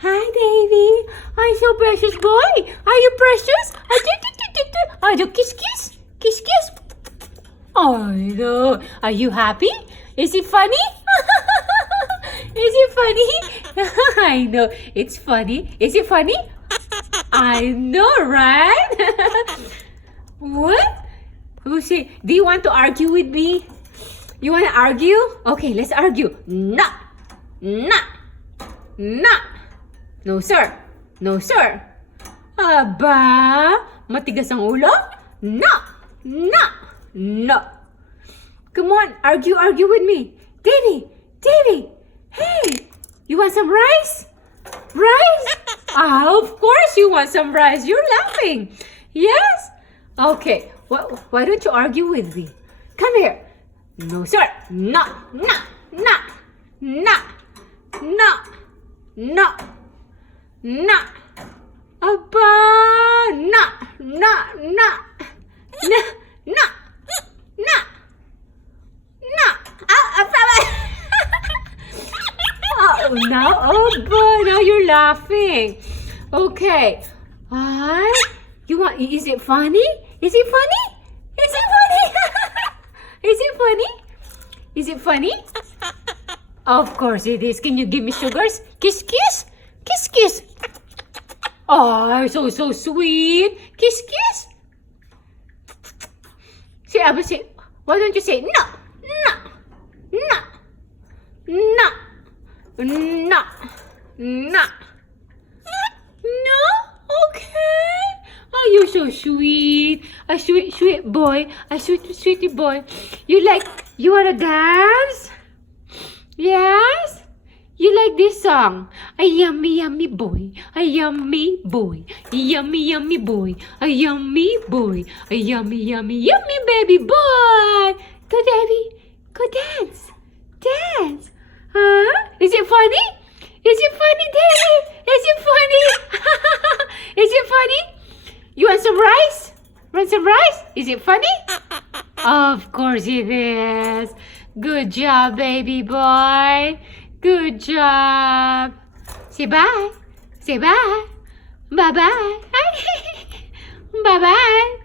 Hi, Davy. I'm so precious boy. Are you precious? Are you kiss kiss? Kiss kiss? Oh no. Are you happy? Is it funny? Is it funny? I know. It's funny. Is it funny? I know, right? What? Who say? Do you want to argue with me? You want to argue? Okay, let's argue. No. No. No. No, sir. No, sir. Aba, matigas ang ulo? No. No. No. Come on, argue with me. Davy. Hey, you want some rice? Rice? Of course you want some rice. You're laughing. Yes? Okay. Well, why don't you argue with me? Come here. No, sir. No. No. No. No. No. No. No. Aba. No. No. No. No. No. No. No. Oh, now you're laughing. Okay. You want? Is it funny? Is it funny? Is it funny? Is it funny? Is it funny? Of course it is. Can you give me sugars? Kiss, kiss, kiss, kiss. Oh, so sweet. Kiss, kiss. Say, Abba, say. Why don't you say no, no, no, no. No. No. No? Okay. Oh, you're so sweet. A sweet boy. A sweetie boy. You wanna dance? Yes? You like this song? A yummy boy. A yummy boy. A yummy boy. A yummy boy. A yummy baby boy. Go, Davy. Go dance. Dance. Huh? Is it funny? Is it funny, Davy? Is it funny? Is it funny? You want some rice? Want some rice? Is it funny? Of course it is. Good job, baby boy. Good job. Say bye. Say bye. Bye-bye. Bye-bye.